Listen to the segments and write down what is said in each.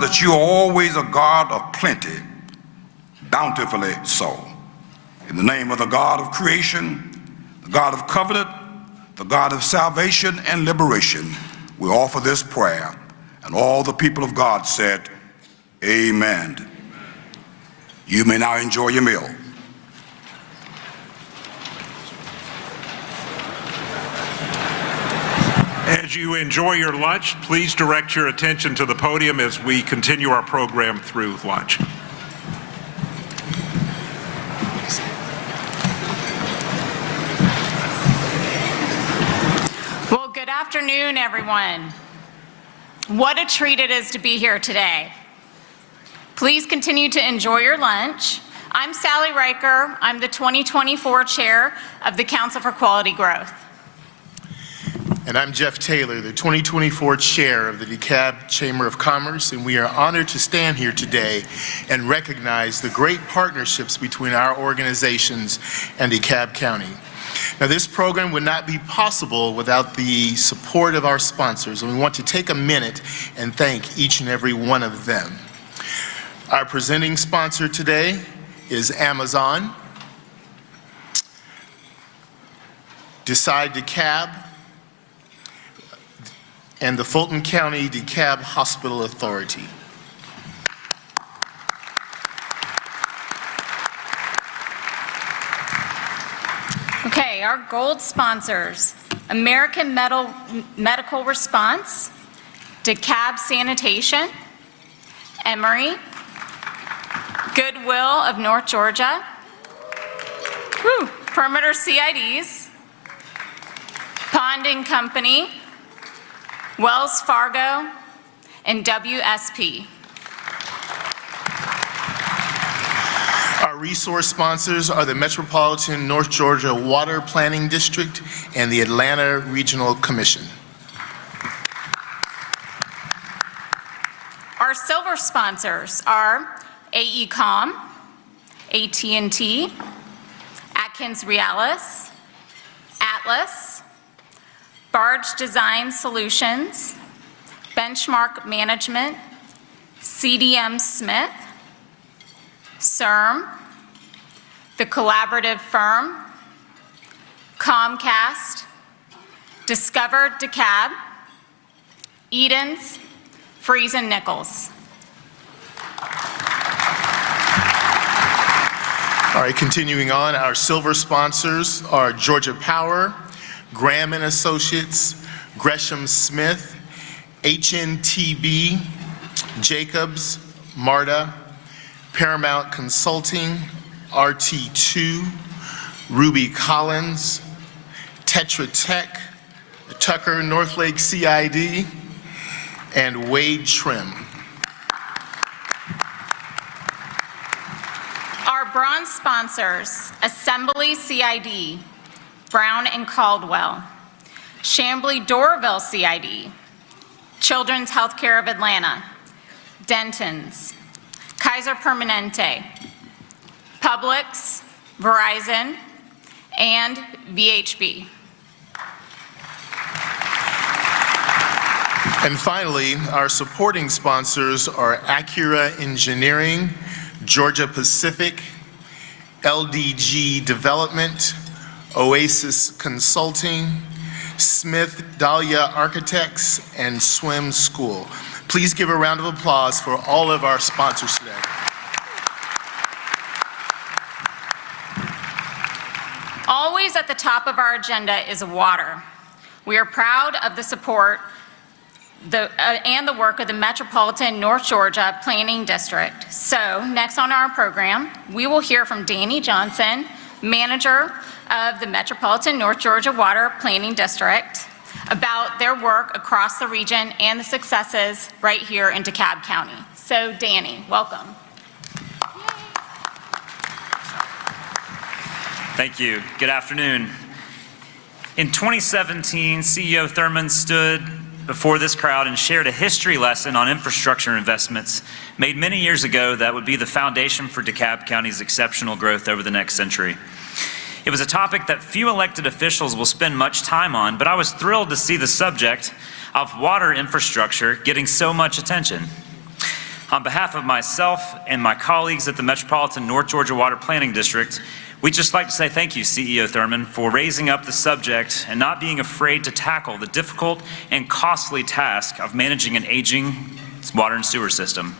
That you are always a God of plenty, bountifully so. In the name of the God of creation, the God of covenant, the God of salvation and liberation, we offer this prayer. And all the people of God said, amen. You may now enjoy your meal. As you enjoy your lunch, please direct your attention to the podium as we continue our program through lunch. Well, good afternoon, everyone. What a treat it is to be here today. Please continue to enjoy your lunch. I'm Sally Riker. I'm the 2024 Chair of the Council for Quality Growth. And I'm Jeff Taylor, the 2024 Chair of the DeKalb Chamber of Commerce, and we are honored to stand here today and recognize the great partnerships between our organizations and DeKalb County. Now, this program would not be possible without the support of our sponsors, and we want to take a minute and thank each and every one of them. Our presenting sponsor today is Amazon, Decide DeKalb, and the Fulton County DeKalb Hospital Authority. Okay, our gold sponsors: American Medical Response, DeKalb Sanitation, Emory, Goodwill of North Georgia, Perimeter CIDs, Pond & Company, Wells Fargo, and WSP. Our resource sponsors are the Metropolitan North Georgia Water Planning District and the Atlanta Regional Commission. Our silver sponsors are AECOM, AT&T, Atkins Realis, Atlas, Barge Design Solutions, Benchmark Management, CDM Smith, CERM, The Collaborative Firm, Comcast, Discover DeKalb, Edens, Freeze and Nichols. All right, continuing on, our silver sponsors are Georgia Power, Graham & Associates, Gresham Smith, HNTB, Jacobs, MARTA, Paramount Consulting, RT2, Ruby Collins, Tetra Tech, Tucker Northlake CID, and Wade Trim. Our bronze sponsors: Assembly CID, Brown & Caldwell, Chambly Doraville CID, Children's Healthcare of Atlanta, Denton's, Kaiser Permanente, Publix, Verizon, and VHB. And finally, our supporting sponsors are Acura Engineering, Georgia Pacific, LDG Development, Oasis Consulting, Smith Dahlia Architects, and Swim School. Please give a round of applause for all of our sponsors today. Always at the top of our agenda is water. We are proud of the support and the work of the Metropolitan North Georgia Planning District. So next on our program, we will hear from Danny Johnson, manager of the Metropolitan North Georgia Water Planning District, about their work across the region and the successes right here in DeKalb County. So Danny, welcome. Thank you. Good afternoon. In 2017, CEO Thurmond stood before this crowd and shared a history lesson on infrastructure investments made many years ago that would be the foundation for DeKalb County's exceptional growth over the next century. It was a topic that few elected officials will spend much time on, but I was thrilled to see the subject of water infrastructure getting so much attention. On behalf of myself and my colleagues at the Metropolitan North Georgia Water Planning District, we'd just like to say thank you, CEO Thurmond, for raising up the subject and not being afraid to tackle the difficult and costly task of managing an aging water and sewer system.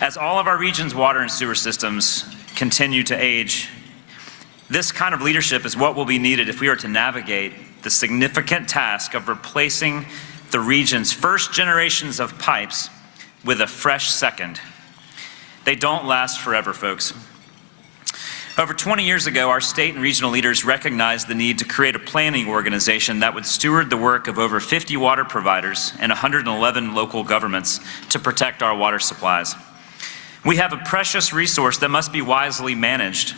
As all of our region's water and sewer systems continue to age, this kind of leadership is what will be needed if we are to navigate the significant task of replacing the region's first generations of pipes with a fresh second. They don't last forever, folks. Over 20 years ago, our state and regional leaders recognized the need to create a planning organization that would steward the work of over 50 water providers and 111 local governments to protect our water supplies. We have a precious resource that must be wisely managed,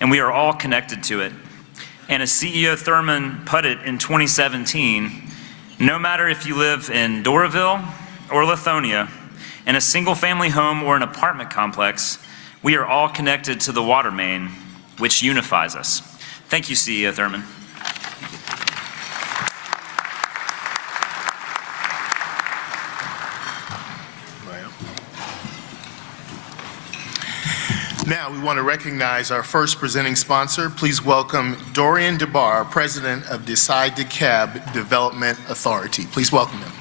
and we are all connected to it. And as CEO Thurmond put it in 2017, no matter if you live in Doraville or Lithonia, in a single-family home or an apartment complex, we are all connected to the water main, which unifies us. Thank you, CEO Thurmond. Now, we want to recognize our first presenting sponsor. Please welcome Dorian DeBar, President of Decide DeKalb Development Authority. Please welcome him.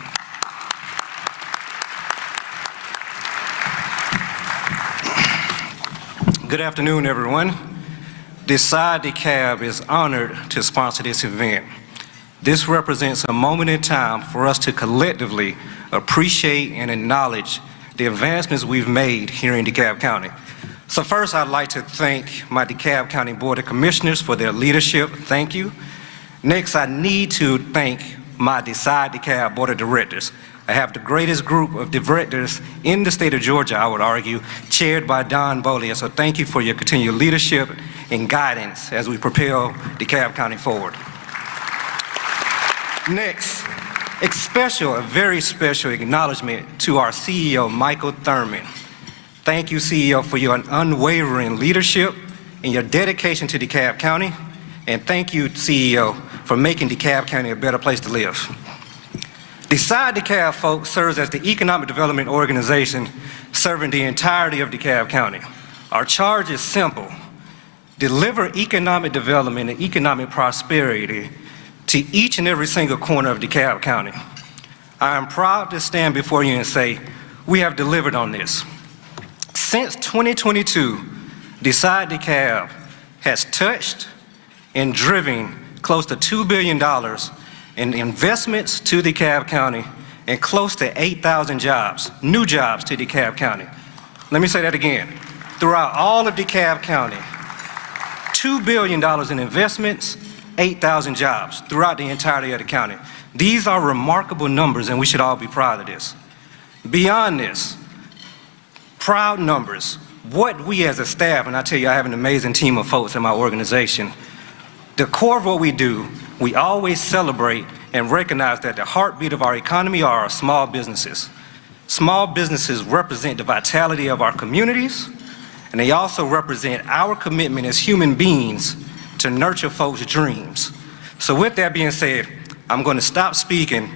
Good afternoon, everyone. Decide DeKalb is honored to sponsor this event. This represents a moment in time for us to collectively appreciate and acknowledge the advancements we've made here in DeKalb County. So first, I'd like to thank my DeKalb County Board of Commissioners for their leadership. Thank you. Next, I need to thank my Decide DeKalb Board of Directors. I have the greatest group of directors in the state of Georgia, I would argue, chaired by Don Bollier. So thank you for your continued leadership and guidance as we propel DeKalb County forward. Next, a very special acknowledgement to our CEO, Michael Thurmond. Thank you, CEO, for your unwavering leadership and your dedication to DeKalb County. And thank you, CEO, for making DeKalb County a better place to live. Decide DeKalb, folks, serves as the economic development organization serving the entirety of DeKalb County. Our charge is simple: deliver economic development and economic prosperity to each and every single corner of DeKalb County. I am proud to stand before you and say, we have delivered on this. Since 2022, Decide DeKalb has touched and driven close to $2 billion in investments to DeKalb County and close to 8,000 jobs, new jobs to DeKalb County. Let me say that again. Throughout all of DeKalb County, $2 billion in investments, 8,000 jobs throughout the entirety of the county. These are remarkable numbers, and we should all be proud of this. Beyond this, proud numbers, what we as a staff, and I tell you, I have an amazing team of folks in my organization, the core of what we do, we always celebrate and recognize that the heartbeat of our economy are our small businesses. Small businesses represent the vitality of our communities, and they also represent our commitment as human beings to nurture folks' dreams. So with that being said, I'm going to stop speaking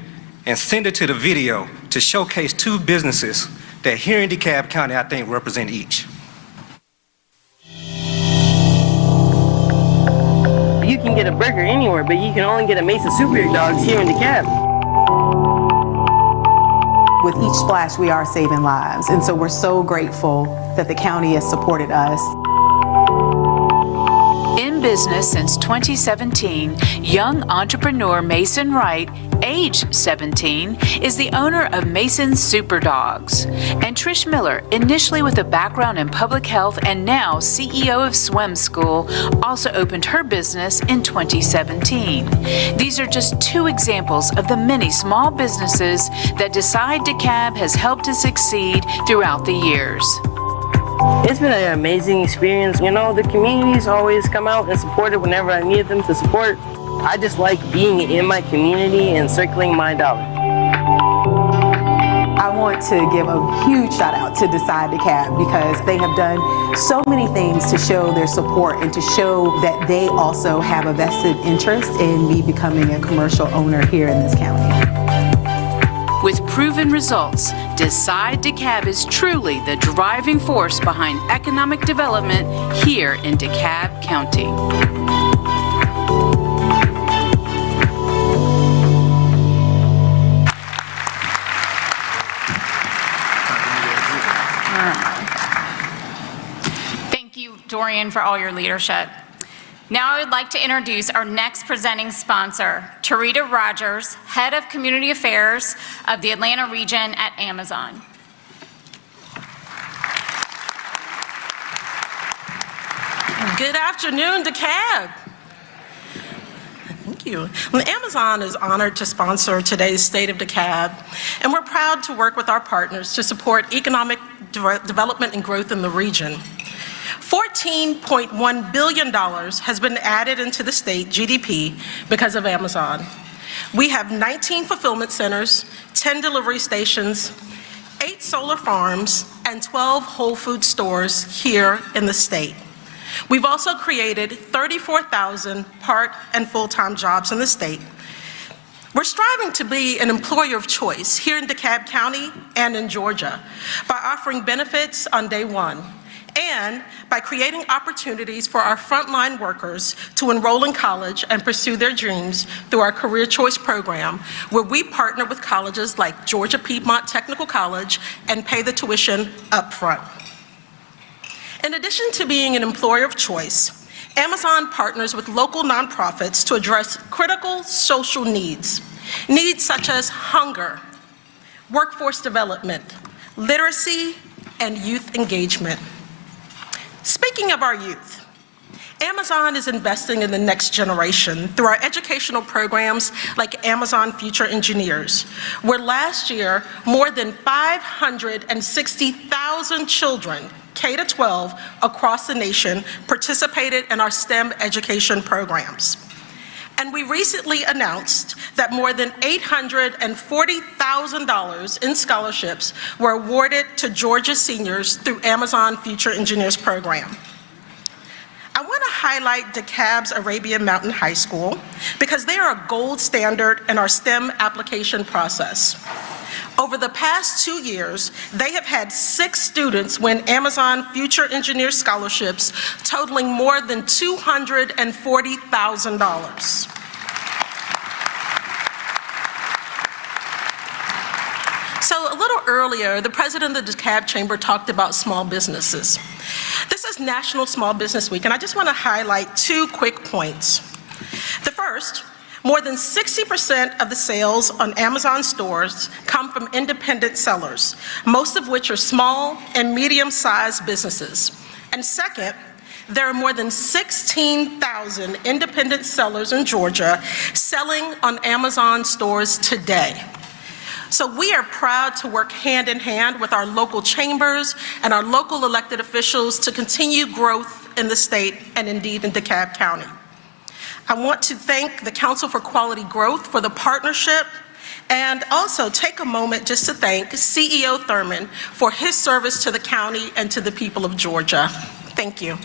and send it to the video to showcase two businesses that here in DeKalb County I think represent each. You can get a burger anywhere, but you can only get a Mesa Superior Dogs here in DeKalb. With each splash, we are saving lives, and so we're so grateful that the county has supported us. In business since 2017, young entrepreneur Mason Wright, age 17, is the owner of Mason's Super Dogs. And Trish Miller, initially with a background in public health and now CEO of Swim School, also opened her business in 2017. These are just two examples of the many small businesses that Decide DeKalb has helped to succeed throughout the years. It's been an amazing experience. You know, the communities always come out and support it whenever I need them to support. I just like being in my community and circling my dollar. I want to give a huge shout out to Decide DeKalb because they have done so many things to show their support and to show that they also have a vested interest in me becoming a commercial owner here in this county. With proven results, Decide DeKalb is truly the driving force behind economic development here in DeKalb County. Thank you, Dorian, for all your leadership. Now I would like to introduce our next presenting sponsor, Tarita Rogers, Head of Community Affairs of the Atlanta region at Amazon. Good afternoon, DeKalb. Thank you. Well, Amazon is honored to sponsor today's State of DeKalb, and we're proud to work with our partners to support economic development and growth in the region. $14.1 billion has been added into the state GDP because of Amazon. We have 19 fulfillment centers, 10 delivery stations, 8 solar farms, and 12 Whole Food stores here in the state. We've also created 34,000 part and full-time jobs in the state. We're striving to be an employer of choice here in DeKalb County and in Georgia by offering benefits on day one and by creating opportunities for our frontline workers to enroll in college and pursue their dreams through our Career Choice program, where we partner with colleges like Georgia Piedmont Technical College and pay the tuition up front. In addition to being an employer of choice, Amazon partners with local nonprofits to address critical social needs such as hunger, workforce development, literacy, and youth engagement. Speaking of our youth, Amazon is investing in the next generation through our educational programs like Amazon Future Engineers, where last year more than 560,000 children K-12 across the nation participated in our STEM education programs. And we recently announced that more than $840,000 in scholarships were awarded to Georgia seniors through Amazon Future Engineers program. I want to highlight DeKalb's Arabian Mountain High School because they are a gold standard in our STEM application process. Over the past 2 years, they have had 6 students win Amazon Future Engineer scholarships totaling more than $240,000. So a little earlier, the president of the DeKalb Chamber talked about small businesses. This is National Small Business Week, and I just want to highlight 2 quick points. The first, more than 60% of the sales on Amazon stores come from independent sellers, most of which are small and medium-sized businesses. And second, there are more than 16,000 independent sellers in Georgia selling on Amazon stores today. So we are proud to work hand in hand with our local chambers and our local elected officials to continue growth in the state and indeed in DeKalb County. I want to thank the Council for Quality Growth for the partnership, and also take a moment just to thank CEO Thurmond for his service to the county and to the people of Georgia. Thank you.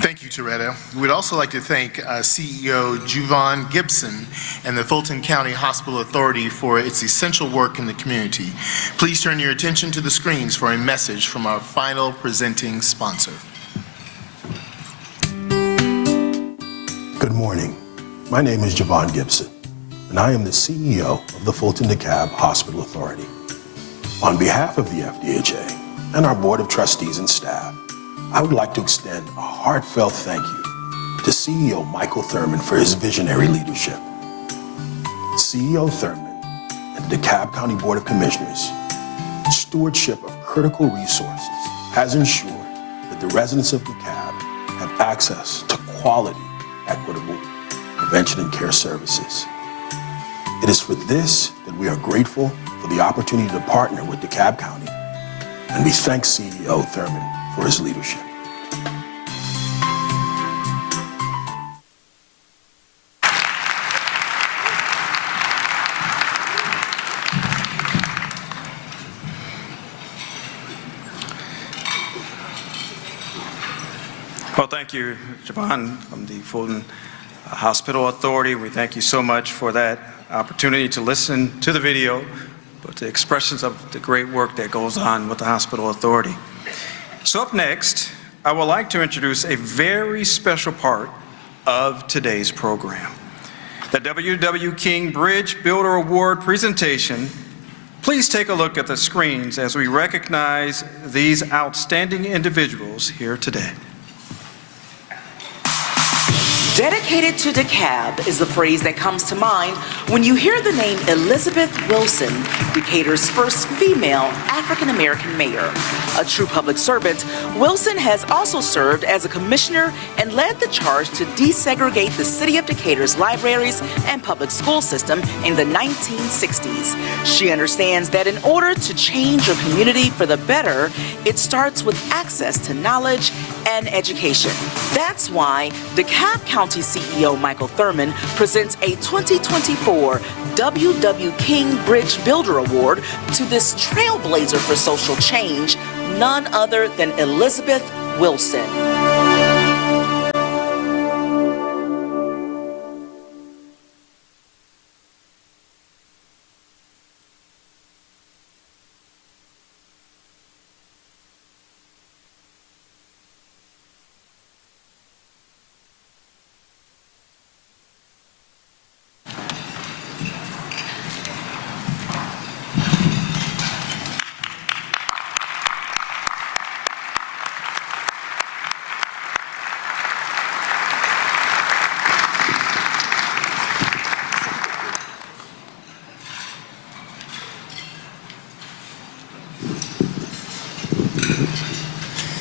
Thank you, Toretta. We'd also like to thank CEO Juvan Gibson and the Fulton County Hospital Authority for its essential work in the community. Please turn your attention to the screens for a message from our final presenting sponsor. Good morning. My name is Juvan Gibson, and I am the CEO of the Fulton DeKalb Hospital Authority. On behalf of the FDHA and our Board of Trustees and staff, I would like to extend a heartfelt thank you to CEO Michael Thurmond for his visionary leadership. CEO Thurmond and the DeKalb County Board of Commissioners' stewardship of critical resources has ensured that the residents of DeKalb have access to quality, equitable prevention and care services. It is for this that we are grateful for the opportunity to partner with DeKalb County, and we thank CEO Thurmond for his leadership. Well, thank you, Javon, from the Fulton Hospital Authority. We thank you so much for that opportunity to listen to the video, but the expressions of the great work that goes on with the Hospital Authority. So up next, I would like to introduce a very special part of today's program. The W.W. King Bridge Builder Award presentation. Please take a look at the screens as we recognize these outstanding individuals here today. Dedicated to DeKalb is the phrase that comes to mind when you hear the name Elizabeth Wilson, Decatur's first female African-American mayor. A true public servant, Wilson has also served as a commissioner and led the charge to desegregate the city of Decatur's libraries and public school system in the 1960s. She understands that in order to change your community for the better, it starts with access to knowledge and education. That's why DeKalb County CEO Michael Thurmond presents a 2024 W.W. King Bridge Builder Award to this trailblazer for social change, none other than Elizabeth Wilson.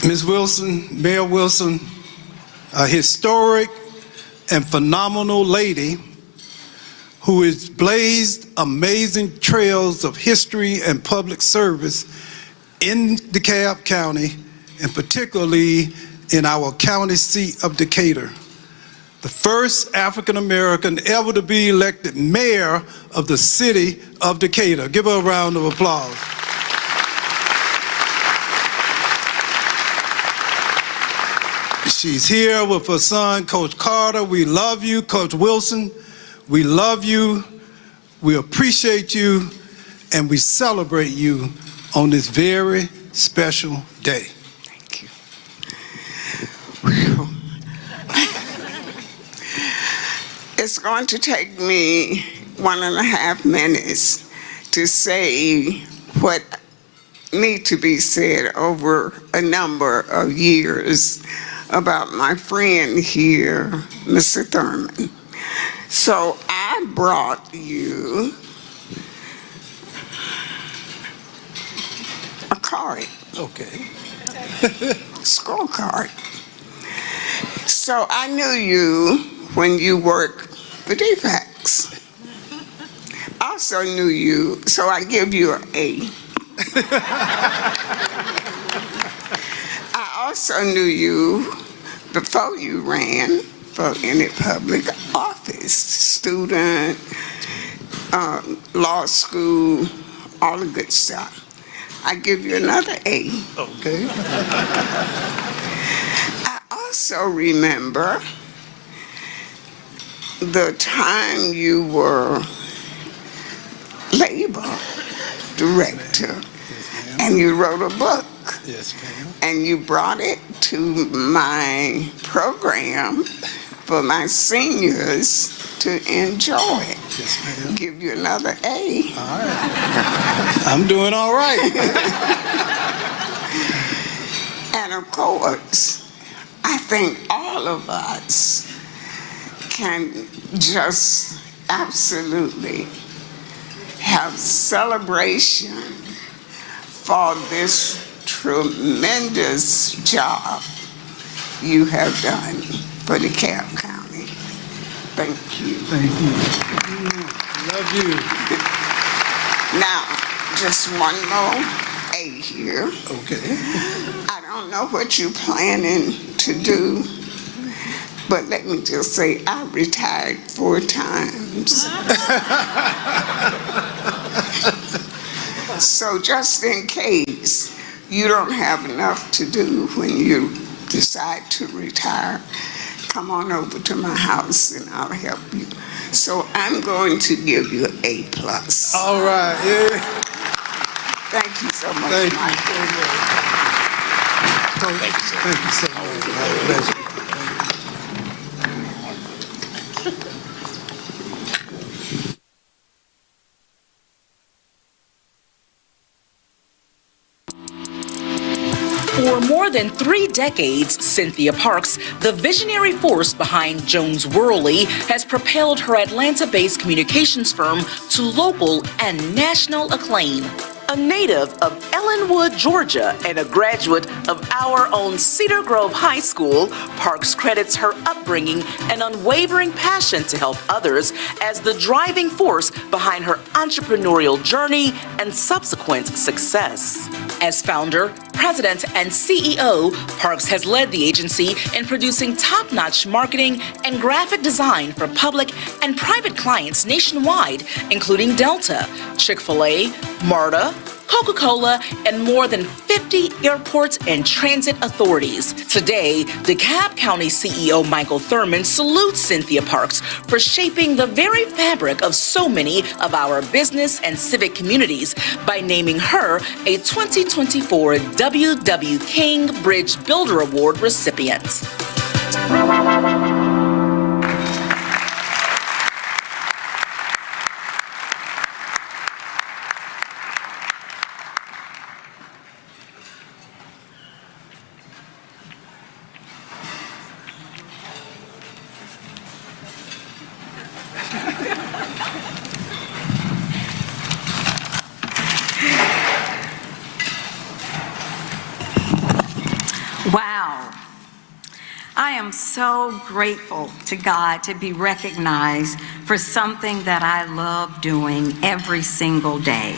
Ms. Wilson, Mayor Wilson, a historic and phenomenal lady who has blazed amazing trails of history and public service in DeKalb County, and particularly in our county seat of Decatur. The first African-American ever to be elected mayor of the city of Decatur. Give her a round of applause. She's here with her son, Coach Carter. We love you, Coach Wilson. We love you, we appreciate you, and we celebrate you on this very special day. Thank you. It's going to take me 1.5 minutes to say what needs to be said over a number of years about my friend here, Mr. Thurmond. So I brought you a card. Okay. Scorecard. So I knew you when you worked for DFAX. I also knew you, so I give you an A. I also knew you before you ran for any public office, student, law school, all the good stuff. I give you another A. Okay. I also remember the time you were labor director, and you wrote a book. Yes, ma'am. And you brought it to my program for my seniors to enjoy it. Yes, ma'am. Give you another A. All right. I'm doing all right. And of course, I think all of us can just absolutely have celebration for this tremendous job you have done for DeKalb County. Thank you. Thank you. Love you. Now, just one more A here. Okay. I don't know what you're planning to do, but let me just say I retired 4 times. So just in case you don't have enough to do when you decide to retire, come on over to my house and I'll help you. So I'm going to give you an A+. All right. Yeah. Thank you so much, Thank you Michael. so much. Thank you, sir. Thank you so much. God bless you. For more than 3 decades, Cynthia Parks, the visionary force behind Jones Worley, has propelled her Atlanta-based communications firm to local and national acclaim. A native of Ellenwood, Georgia, and a graduate of our own Cedar Grove High School, Parks credits her upbringing and unwavering passion to help others as the driving force behind her entrepreneurial journey and subsequent success. As founder, president, and CEO, Parks has led the agency in producing top-notch marketing and graphic design for public and private clients nationwide, including Delta, Chick-fil-A, MARTA, Coca-Cola, and more than 50 airports and transit authorities. Today, DeKalb County CEO Michael Thurmond salutes Cynthia Parks for shaping the very fabric of so many of our business and civic communities by naming her a 2024 W.W. King Bridge Builder Award recipient. Wow. I am so grateful to God to be recognized for something that I love doing every single day.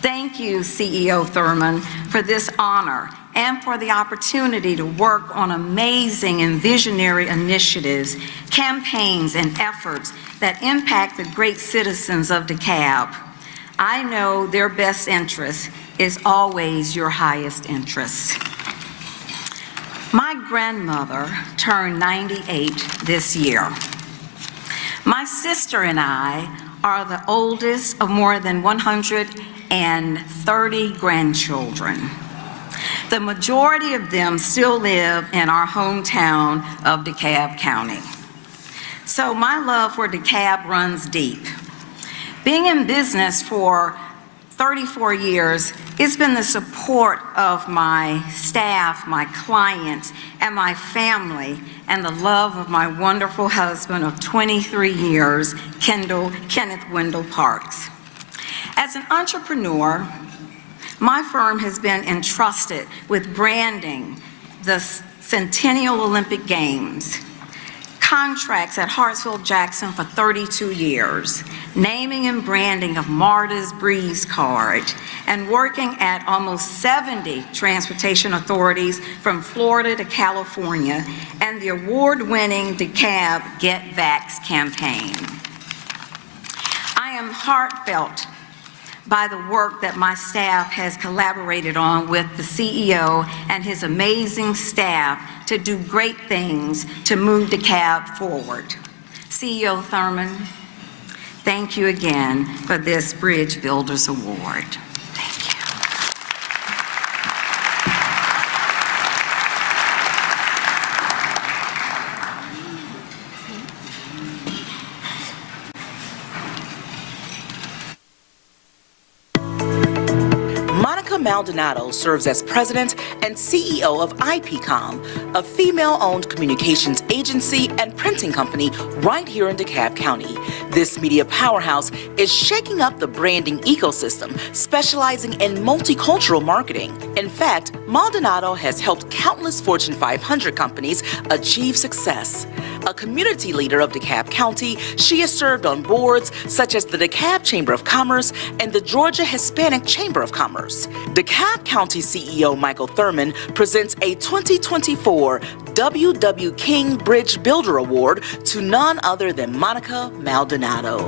Thank you, CEO Thurmond, for this honor and for the opportunity to work on amazing and visionary initiatives, campaigns, and efforts that impact the great citizens of DeKalb. I know their best interest is always your highest interest. My grandmother turned 98 this year. My sister and I are the oldest of more than 130 grandchildren. The majority of them still live in our hometown of DeKalb County. So my love for DeKalb runs deep. Being in business for 34 years, it's been the support of my staff, my clients, and my family, and the love of my wonderful husband of 23 years, Kenneth Wendell Parks. As an entrepreneur, my firm has been entrusted with branding the Centennial Olympic Games, contracts at Hartsfield-Jackson for 32 years, naming and branding of Marta's Breeze card, and working at almost 70 transportation authorities from Florida to California, and the award-winning DeKalb Get Vax campaign. I am heartfelt by the work that my staff has collaborated on with the CEO and his amazing staff to do great things to move DeKalb forward. CEO Thurmond, thank you again for this Bridge Builders Award. Thank you. Maldonado serves as president and CEO of IPCOM, a female-owned communications agency and printing company right here in DeKalb County. This media powerhouse is shaking up the branding ecosystem, specializing in multicultural marketing. In fact, Maldonado has helped countless Fortune 500 companies achieve success. A community leader of DeKalb County, she has served on boards such as the DeKalb Chamber of Commerce and the Georgia Hispanic Chamber of Commerce. DeKalb County CEO Michael Thurmond presents a 2024 W.W. King Bridge Builder Award to none other than Monica Maldonado.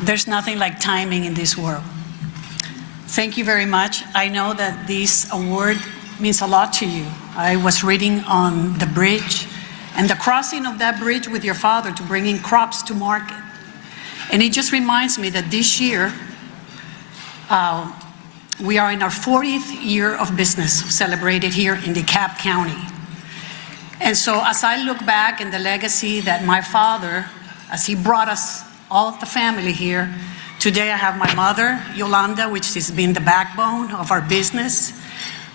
There's nothing like timing in this world. Thank you very much. I know that this award means a lot to you. I was reading on the bridge and the crossing of that bridge with your father to bring in crops to market. And it just reminds me that this year, we are in our 40th year of business celebrated here in DeKalb County. And so as I look back in the legacy that my father, as he brought us all the family here, today I have my mother, Yolanda, which has been the backbone of our business,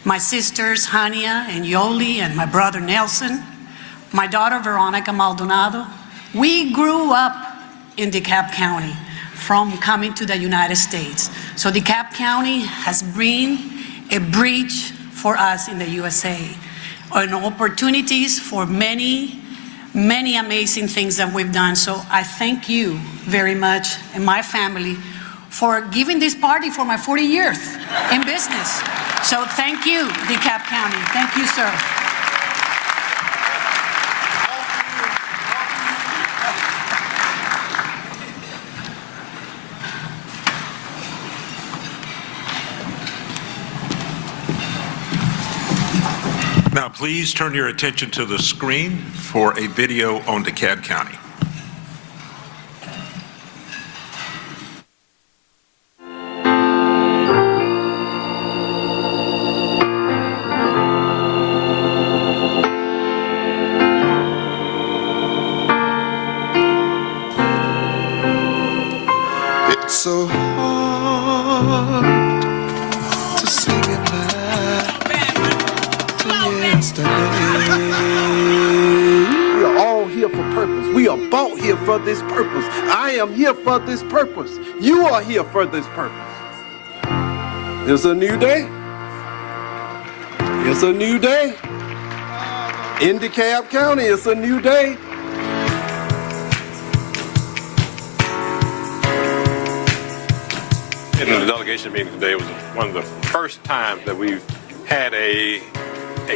my sisters, Hania and Yoli, and my brother Nelson, my daughter, Veronica Maldonado. We grew up in DeKalb County from coming to the United States. So DeKalb County has been a bridge for us in the USA, and opportunities for many, many amazing things that we've done. So I thank you very much and my family for giving this party for my 40 years in business. So thank you, DeKalb County. Thank you, sir. Now, please turn your attention to the screen for a video on DeKalb County. It's so hard to say goodbye to yesterday. We are all here for purpose. We are bought here for this purpose. I am here for this purpose. You are here for this purpose. It's a new day. It's a new day. In DeKalb County, it's a new day. In the delegation meeting today, it was one of the first times that we've had a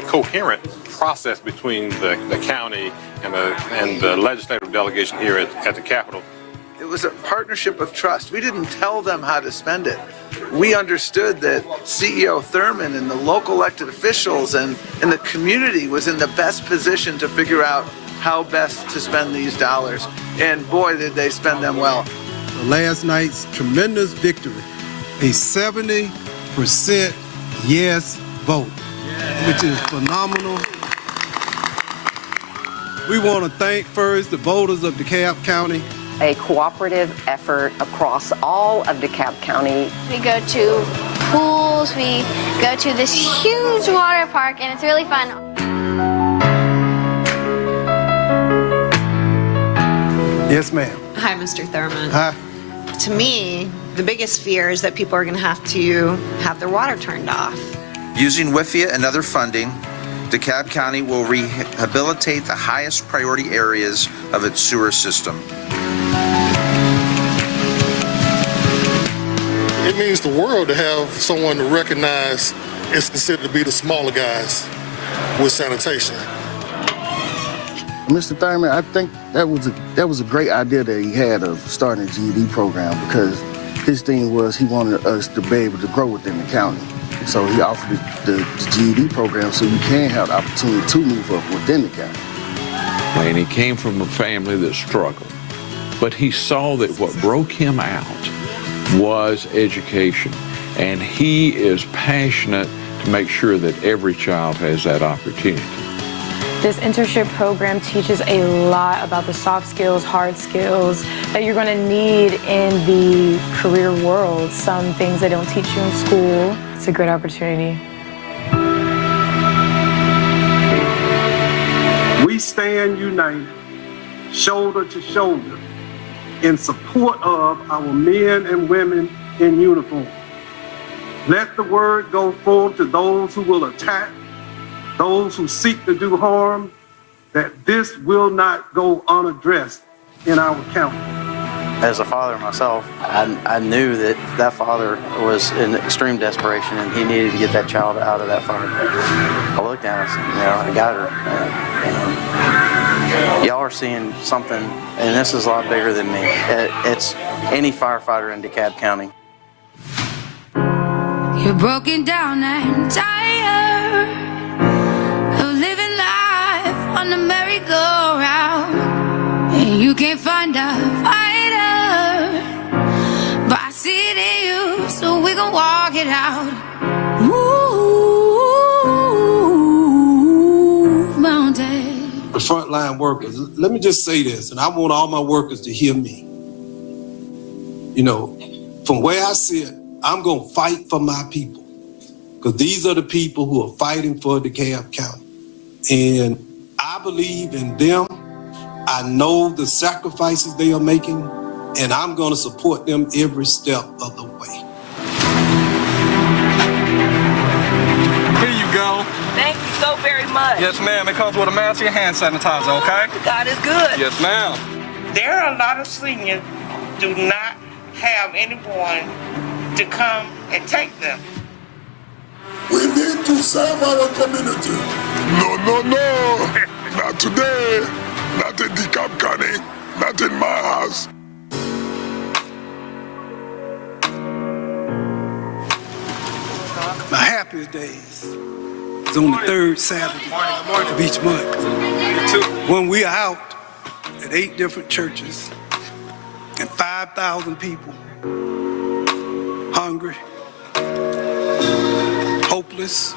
coherent process between the county and the legislative delegation here at the Capitol. It was a partnership of trust. We didn't tell them how to spend it. We understood that CEO Thurmond and the local elected officials and the community was in the best position to figure out how best to spend these dollars. And boy, did they spend them well. Last night's tremendous victory, a 70% yes vote, which is phenomenal. We want to thank first the voters of DeKalb County. A cooperative effort across all of DeKalb County. We go to pools, we go to this huge water park, and it's really fun. Yes, ma'am. Hi, Mr. Thurmond. Hi. To me, the biggest fear is that people are going to have their water turned off. Using WIFIA and other funding, DeKalb County will rehabilitate the highest priority areas of its sewer system. It means the world to have someone to recognize is considered to be the smaller guys with sanitation. Mr. Thurmond, I think that was a great idea that he had of starting a GED program, because his thing was he wanted us to be able to grow within the county. So he offered the GED program so you can have the opportunity to move up within the county. And he came from a family that struggled, but he saw that what broke him out was education, and he is passionate to make sure that every child has that opportunity. This internship program teaches a lot about the soft skills, hard skills that you're going to need in the career world. Some things they don't teach you in school. It's a great opportunity. We stand united, shoulder to shoulder, in support of our men and women in uniform. Let the word go forth to those who will attack, those who seek to do harm, that this will not go unaddressed in our county. As a father myself, I knew that father was in extreme desperation and he needed to get that child out of that fire. I looked at us, I got her. And y'all are seeing something, and this is a lot bigger than me. It's any firefighter in DeKalb County. You're broken down and tired You can't find a fighter, but I see it in you, so we gon' walk it out. Move mountains. The frontline workers, let me just say this, and I want all my workers to hear me. You know, from where I sit, I'm gonna fight for my people, because these are the people who are fighting for DeKalb County. And I believe in them. I know the sacrifices they are making, and I'm going to support them every step of the way. Here you go. Thank you so very much. Yes, ma'am. It comes with a mask and hand sanitizer, okay? God is good. Yes, ma'am. There are a lot of seniors do not have anyone to come and take them. We need to serve our community. No, no, no. Not today. Not in DeKalb County. Not in my house. My happiest days is on the third Saturday of each month. When we are out at 8 different churches and 5,000 people, hungry, hopeless.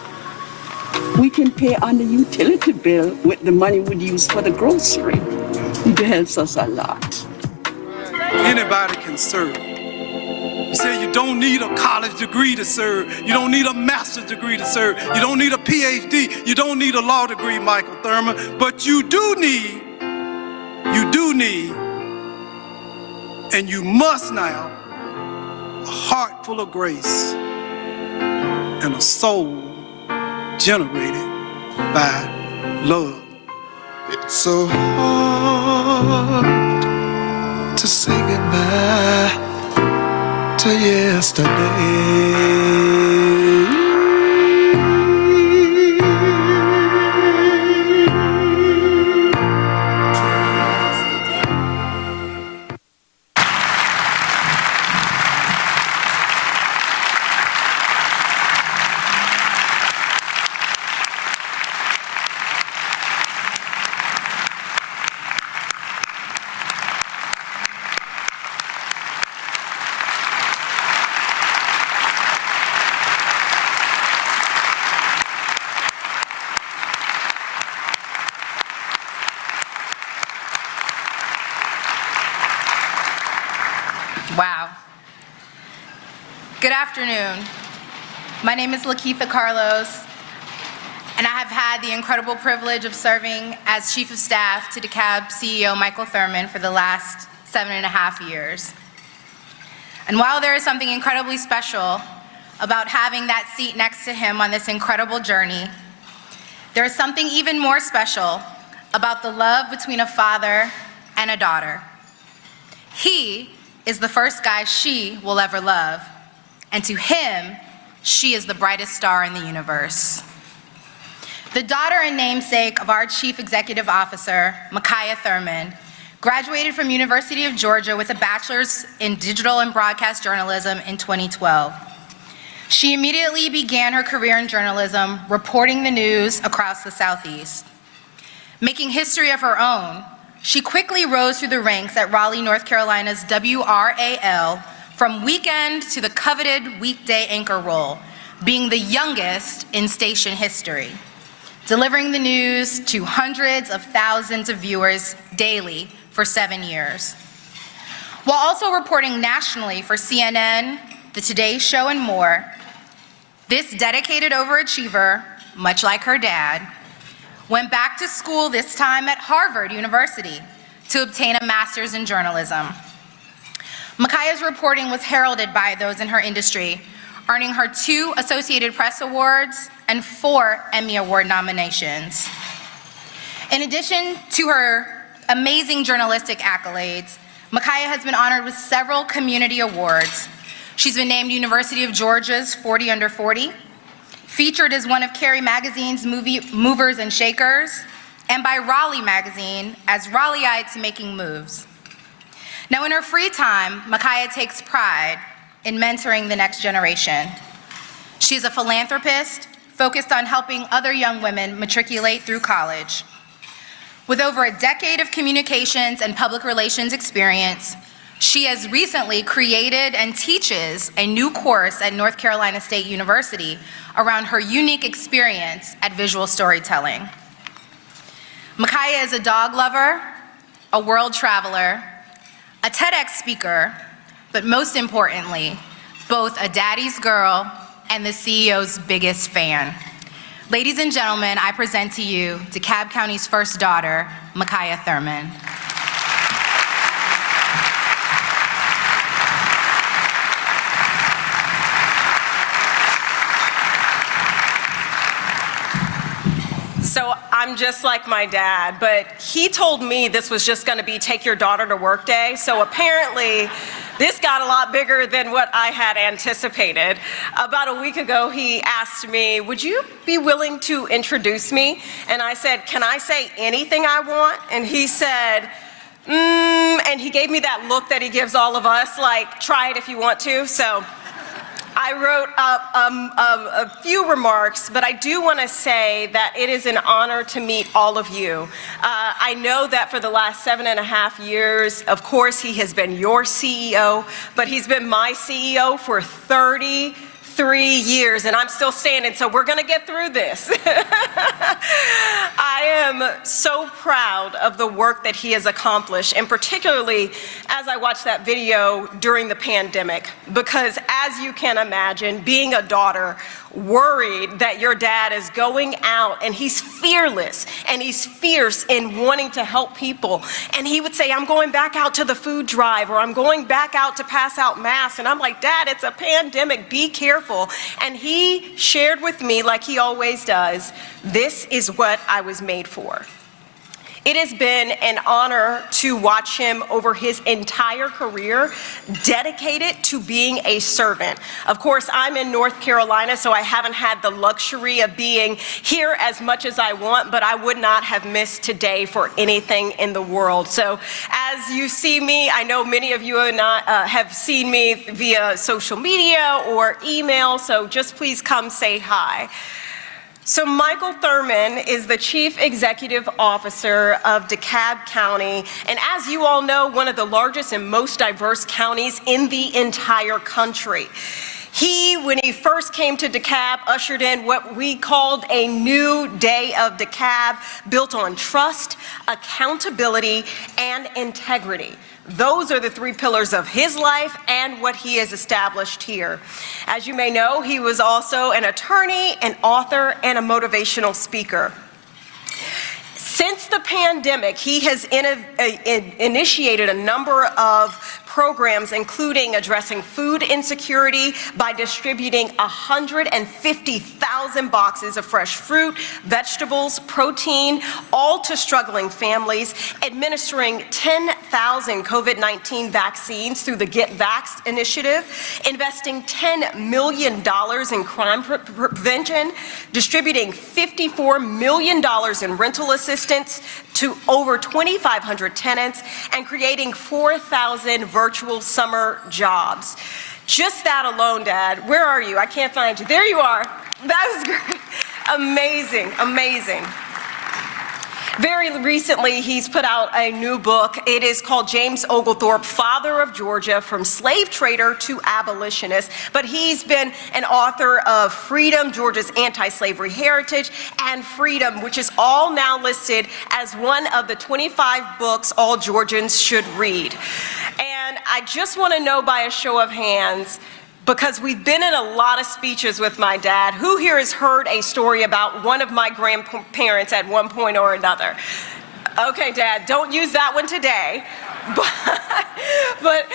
We can pay on the utility bill with the money we'd use for the grocery. It helps us a lot. Anybody can serve. You say you don't need a college degree to serve. You don't need a master's degree to serve. You don't need a PhD. You don't need a law degree, Michael Thurmond. But you do need, and you must now, a heart full of grace and a soul generated by love. It's so hard to say goodbye to yesterday. Wow. Good afternoon. My name is Lakeitha Carlos, and I have had the incredible privilege of serving as Chief of Staff to DeKalb CEO Michael Thurmond for the last 7.5 years. And while there is something incredibly special about having that seat next to him on this incredible journey, there is something even more special about the love between a father and a daughter. He is the first guy she will ever love, and to him, she is the brightest star in the universe. The daughter and namesake of our Chief Executive Officer, Michael Thurmond, graduated from University of Georgia with a bachelor's in digital and broadcast journalism in 2012. She immediately began her career in journalism, reporting the news across the Southeast. Making history of her own, she quickly rose through the ranks at Raleigh, North Carolina's WRAL, from weekend to the coveted weekday anchor role, being the youngest in station history, delivering the news to hundreds of thousands of viewers daily for 7 years. While also reporting nationally for CNN, The Today Show, and more, this dedicated overachiever, much like her dad, went back to school, this time at Harvard University, to obtain a master's in journalism. Micaiah's reporting was heralded by those in her industry, earning her 2 Associated Press Awards and 4 Emmy Award nominations. In addition to her amazing journalistic accolades, Micaiah has been honored with several community awards. She's been named University of Georgia's 40 Under 40, featured as one of Kerry Magazine's Movers and Shakers, and by Raleigh Magazine as Raleigheites Making Moves. Now, in her free time, Micaiah takes pride in mentoring the next generation. She is a philanthropist focused on helping other young women matriculate through college. With over a decade of communications and public relations experience, she has recently created and teaches a new course at North Carolina State University around her unique experience at visual storytelling. Micaiah is a dog lover, a world traveler, a TEDx speaker, but most importantly, both a daddy's girl and the CEO's biggest fan. Ladies and gentlemen, I present to you DeKalb County's first daughter, Micaiah Thurmond. So I'm just like my dad, but he told me this was just going to be take your daughter to work day. So apparently this got a lot bigger than what I had anticipated. About a week ago, he asked me, would you be willing to introduce me? And I said, can I say anything I want? And he said, and he gave me that look that he gives all of us, like, try it if you want to. So I wrote up a few remarks, but I do want to say that it is an honor to meet all of you. I know that for the last 7.5 years, of course, he has been your CEO, but he's been my CEO for 33 years, and I'm still standing, so we're going to get through this. I am so proud of the work that he has accomplished, and particularly as I watched that video during the pandemic, because as you can imagine, being a daughter, worried that your dad is going out and he's fearless and he's fierce in wanting to help people. And he would say, I'm going back out to the food drive, or I'm going back out to pass out masks. And I'm like, Dad, it's a pandemic, be careful. And he shared with me, like he always does, this is what I was made for. It has been an honor to watch him over his entire career, dedicated to being a servant. Of course, I'm in North Carolina, so I haven't had the luxury of being here as much as I want, but I would not have missed today for anything in the world. So as you see me, I know many of you have seen me via social media or email, so just please come say hi. So Michael Thurmond is the Chief Executive Officer of DeKalb County, and as you all know, one of the largest and most diverse counties in the entire country. He, when he first came to DeKalb, ushered in what we called a new day of DeKalb, built on trust, accountability, and integrity. Those are the 3 pillars of his life and what he has established here. As you may know, he was also an attorney, an author, and a motivational speaker. Since the pandemic, he has initiated a number of programs, including addressing food insecurity by distributing 150,000 boxes of fresh fruit, vegetables, protein, all to struggling families, administering 10,000 COVID-19 vaccines through the Get Vaxxed initiative, investing $10 million in crime prevention, distributing $54 million in rental assistance to over 2,500 tenants, and creating 4,000 virtual summer jobs. Just that alone, Dad. Where are you? I can't find you. There you are. That was great. Amazing, amazing. Very recently, he's put out a new book. It is called James Oglethorpe, Father of Georgia, From Slave Trader to Abolitionist. But he's been an author of Freedom, Georgia's Anti-Slavery Heritage, and Freedom, which is all now listed as one of the 25 books all Georgians should read. And I just want to know by a show of hands, because we've been in a lot of speeches with my dad, who here has heard a story about one of my grandparents at one point or another? Okay, Dad, don't use that one today. But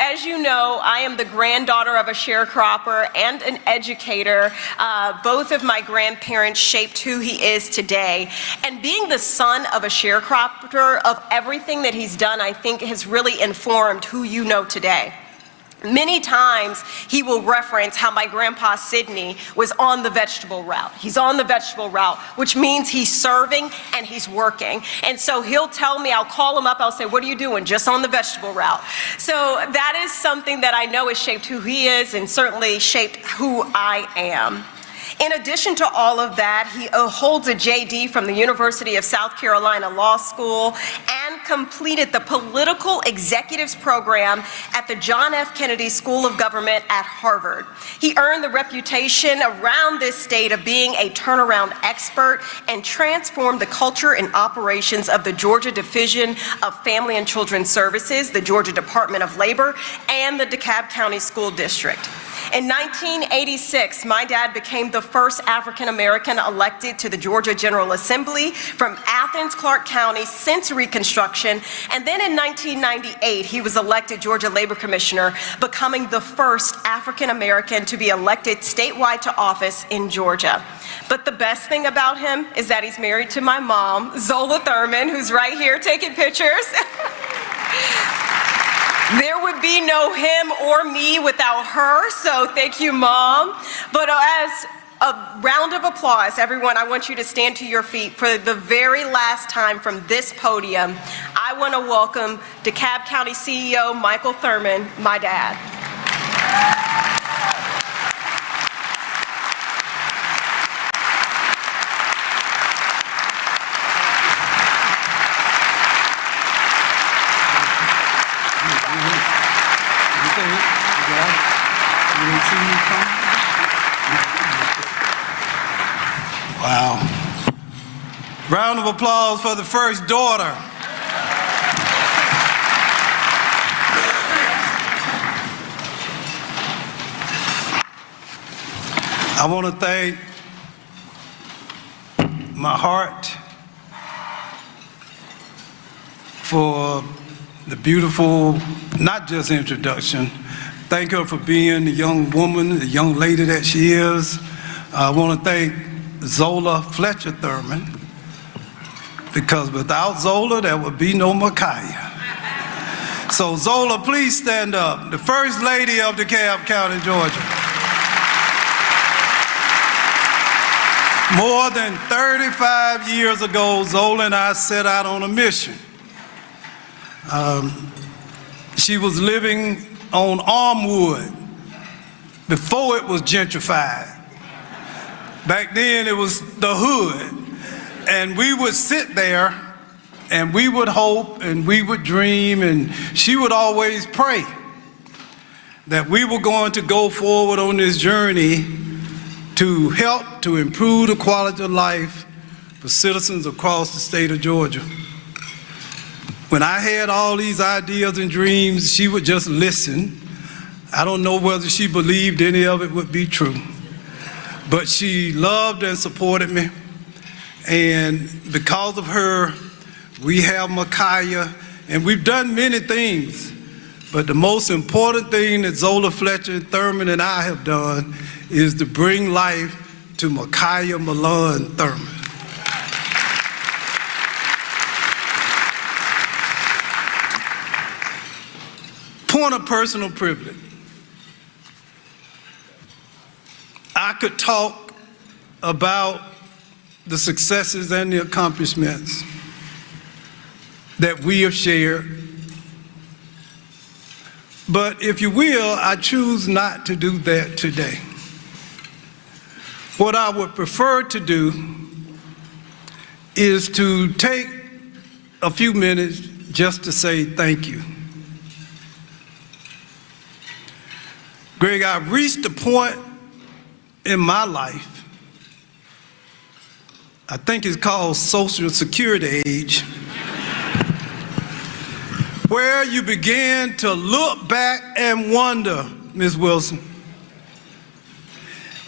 as you know, I am the granddaughter of a sharecropper and an educator. Both of my grandparents shaped who he is today. And being the son of a sharecropper, of everything that he's done, I think has really informed who you know today. Many times he will reference how my grandpa Sidney was on the vegetable route. He's on the vegetable route, which means he's serving and he's working. And so he'll tell me, I'll call him up, I'll say, what are you doing? Just on the vegetable route. So that is something that I know has shaped who he is and certainly shaped who I am. In addition to all of that, he holds a JD from the University of South Carolina Law School and completed the Political Executives Program at the John F. Kennedy School of Government at Harvard. He earned the reputation around this state of being a turnaround expert and transformed the culture and operations of the Georgia Division of Family and Children's Services, the Georgia Department of Labor, and the DeKalb County School District. In 1986, my dad became the first African American elected to the Georgia General Assembly from Athens, Clarke County since Reconstruction. And then in 1998, he was elected Georgia Labor Commissioner, becoming the first African American to be elected statewide to office in Georgia. But the best thing about him is that he's married to my mom, Zola Thurmond, who's right here taking pictures. There would be no him or me without her, so thank you, Mom. But as a round of applause, everyone, I want you to stand to your feet for the very last time from this podium. I want to welcome DeKalb County CEO Michael Thurmond, my dad. Wow. Round of applause for the first daughter. I want to thank my heart for the beautiful, not just introduction. Thank her for being the young woman, the young lady that she is. I want to thank Zola Fletcher Thurmond, because without Zola, there would be no Micaiah. So Zola, please stand up. The First Lady of DeKalb County, Georgia. More than 35 years ago, Zola and I set out on a mission. She was living on Armwood before it was gentrified. Back then it was the hood, and we would sit there and we would hope and we would dream, and she would always pray that we were going to go forward on this journey to help to improve the quality of life for citizens across the state of Georgia. When I had all these ideas and dreams, she would just listen. I don't know whether she believed any of it would be true, but she loved and supported me. And because of her, we have Micaiah, and we've done many things. But the most important thing that Zola Fletcher Thurmond and I have done is to bring life to Micaiah Milan Thurmond. Point of personal privilege. I could talk about the successes and the accomplishments that we have shared. But if you will, I choose not to do that today. What I would prefer to do is to take a few minutes just to say thank you. Greg, I've reached a point in my life, I think it's called Social Security age, where you begin to look back and wonder, Ms. Wilson,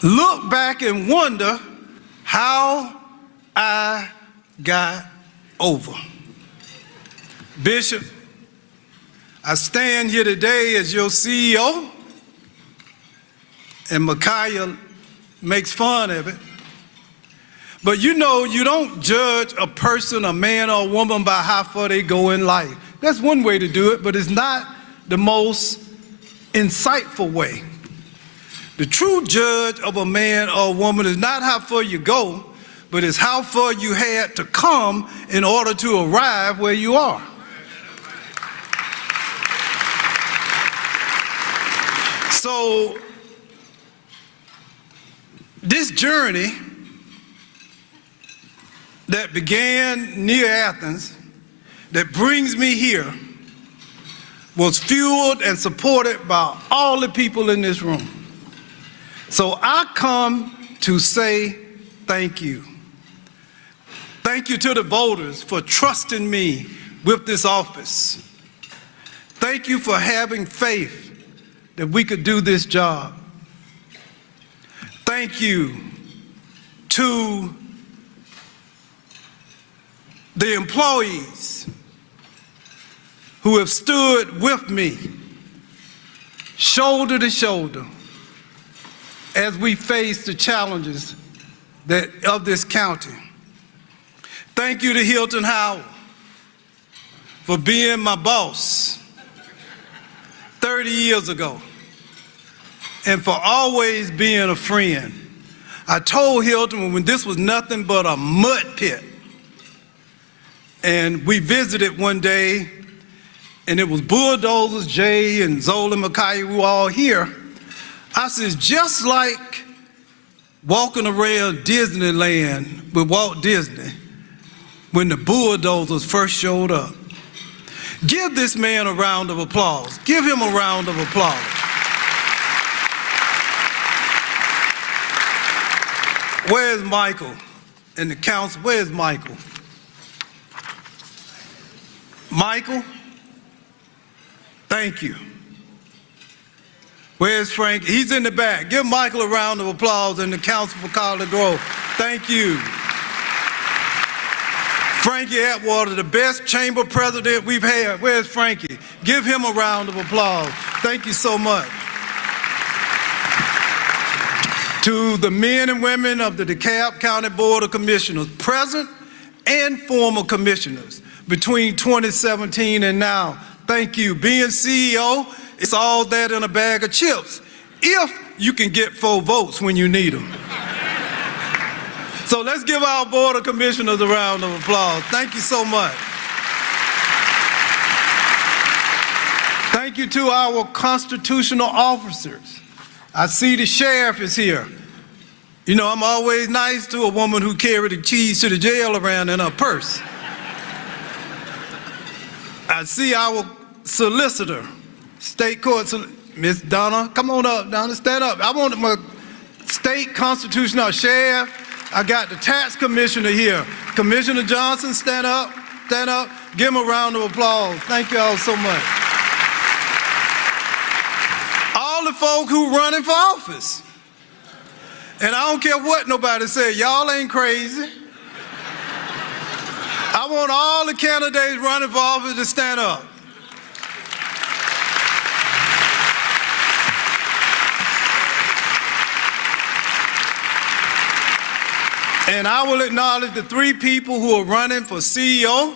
look back and wonder how I got over. Bishop, I stand here today as your CEO, and Micaiah makes fun of it. But you know, you don't judge a person, a man or a woman, by how far they go in life. That's one way to do it, but it's not the most insightful way. The true judge of a man or a woman is not how far you go, but it's how far you had to come in order to arrive where you are. So This journey that began near Athens, that brings me here, was fueled and supported by all the people in this room. So I come to say thank you. Thank you to the voters for trusting me with this office. Thank you for having faith that we could do this job. Thank you to the employees who have stood with me, shoulder to shoulder, as we face the challenges of this county. Thank you to Hilton Howard for being my boss 30 years ago and for always being a friend. I told Hilton when this was nothing but a mud pit, and we visited one day, and it was bulldozers, Jay and Zola Mackay, we were all here. I said, just like walking around Disneyland with Walt Disney when the bulldozers first showed up. Give this man a round of applause. Give him a round of applause. Where's Michael in the council? Where's Michael? Michael, thank you. Where's Frank? He's in the back. Give Michael a round of applause in the council for College Grove. Thank you. Frankie Atwater, the best chamber president we've had. Where's Frankie? Give him a round of applause. Thank you so much. To the men and women of the DeKalb County Board of Commissioners, present and former commissioners, between 2017 and now, thank you. Being CEO, it's all that in a bag of chips, if you can get 4 votes when you need them. So let's give our Board of Commissioners a round of applause. Thank you so much. Thank you to our constitutional officers. I see the sheriff is here. You know, I'm always nice to a woman who carried the keys to the jail around in her purse. I see our solicitor, state court, Miss Donna, come on up, Donna, stand up. I want my state constitutional sheriff. I got the tax commissioner here. Commissioner Johnson, stand up, stand up. Give him a round of applause. Thank you all so much. All the folk who running for office. And I don't care what nobody said, y'all ain't crazy. I want all the candidates running for office to stand up. And I will acknowledge the 3 people who are running for CEO,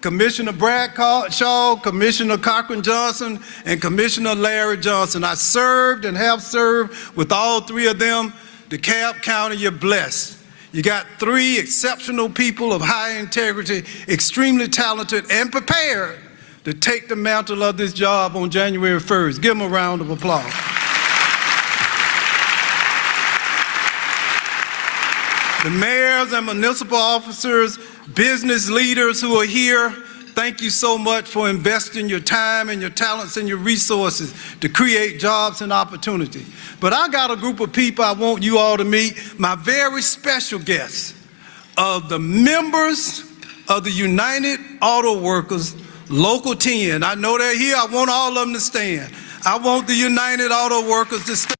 Commissioner Bradshaw, Commissioner Cochran Johnson, and Commissioner Larry Johnson. I served and have served with all 3 of them. DeKalb County, you're blessed. You got 3 exceptional people of high integrity, extremely talented and prepared to take the mantle of this job on January 1st. Give them a round of applause. The mayors and municipal officers, business leaders who are here, thank you so much for investing your time and your talents and your resources to create jobs and opportunity. But I got a group of people I want you all to meet, my very special guests of the members of the United Auto Workers Local 10. I know they're here. I want all of them to stand. I want the United Auto Workers to stand.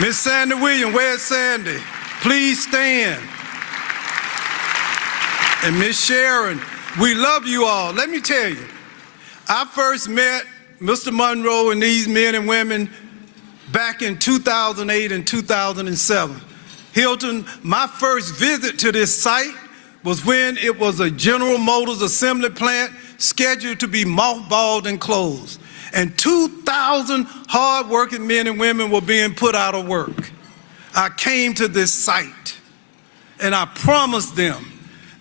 Miss Sandy Williams, where's Sandy? Please stand. And Miss Sharon, we love you all. Let me tell you, I first met Mr. Monroe and these men and women back in 2008 and 2007. Hilton, my first visit to this site was when it was a General Motors assembly plant scheduled to be mothballed and closed. And 2,000 hard-working men and women were being put out of work. I came to this site and I promised them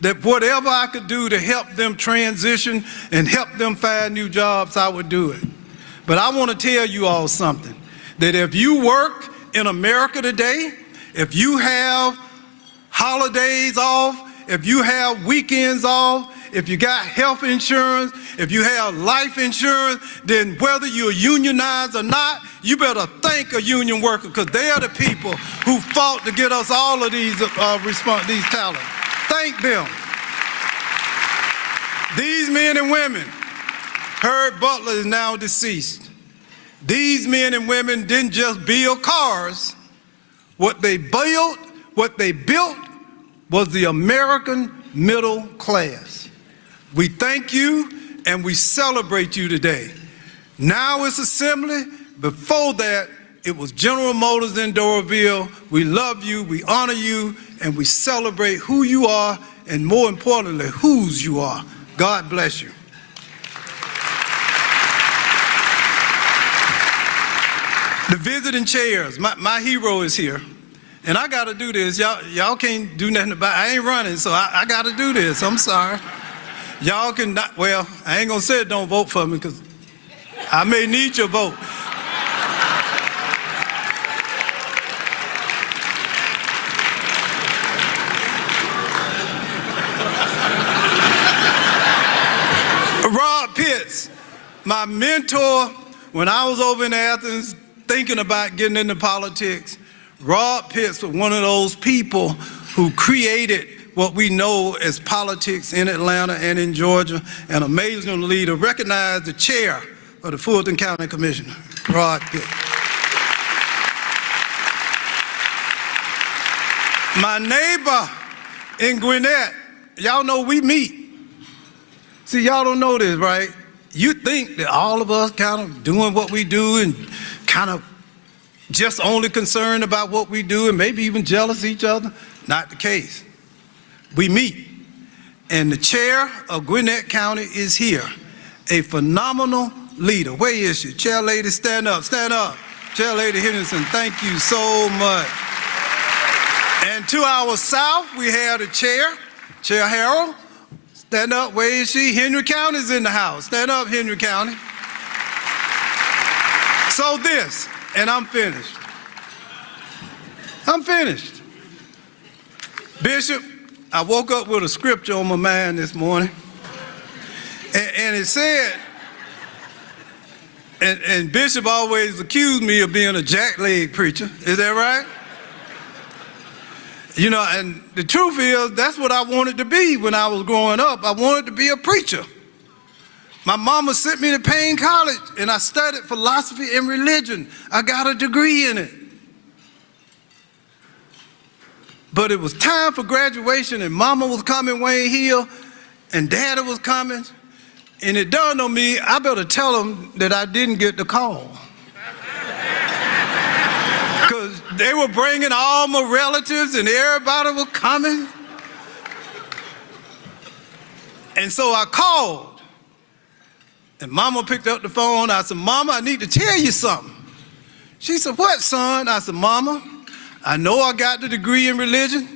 that whatever I could do to help them transition and help them find new jobs, I would do it. But I want to tell you all something, that if you work in America today, if you have holidays off, if you have weekends off, if you got health insurance, if you have life insurance, then whether you're unionized or not, you better thank a union worker, because they are the people who fought to get us all of these talents. Thank them. These men and women, Herb Butler is now deceased. These men and women didn't just build cars. What they built was the American middle class. We thank you and we celebrate you today. Now it's Assembly. Before that, it was General Motors in Doraville. We love you, we honor you, and we celebrate who you are, and more importantly, whose you are. God bless you. The visiting chairs, my hero is here. And I gotta do this. Y'all can't do nothing about it. I ain't running, so I gotta do this. I'm sorry. Y'all can not, well, I ain't gonna say don't vote for me, because I may need your vote. Rob Pitts, my mentor when I was over in Athens thinking about getting into politics. Rob Pitts was one of those people who created what we know as politics in Atlanta and in Georgia, an amazing leader. Recognized the chair of the Fulton County Commission, Rob Pitts. My neighbor in Gwinnett, y'all know we meet. See, y'all don't know this, right? You think that all of us kind of doing what we do and kind of just only concerned about what we do and maybe even jealous of each other. Not the case. We meet, and the chair of Gwinnett County is here, a phenomenal leader. Where is she? Chair lady, stand up, stand up. Chair lady Henderson, thank you so much. And to our south, we have the chair, Chair Harrell. Stand up, where is she? Henry County's in the house. Stand up, Henry County. So this, and I'm finished. I'm finished. Bishop, I woke up with a scripture on my mind this morning, and it said, and Bishop always accused me of being a jackleg preacher. Is that right? You know, and the truth is, that's what I wanted to be when I was growing up. I wanted to be a preacher. My mama sent me to Payne College, and I studied philosophy and religion. I got a degree in it. But it was time for graduation, and Mama was coming Wayne Hill, and Daddy was coming, and it dawned on me, I better tell them that I didn't get the call. Because they were bringing all my relatives, and everybody was coming. And so I called, and Mama picked up the phone. I said, Mama, I need to tell you something. She said, what, son? I said, Mama, I know I got the degree in religion,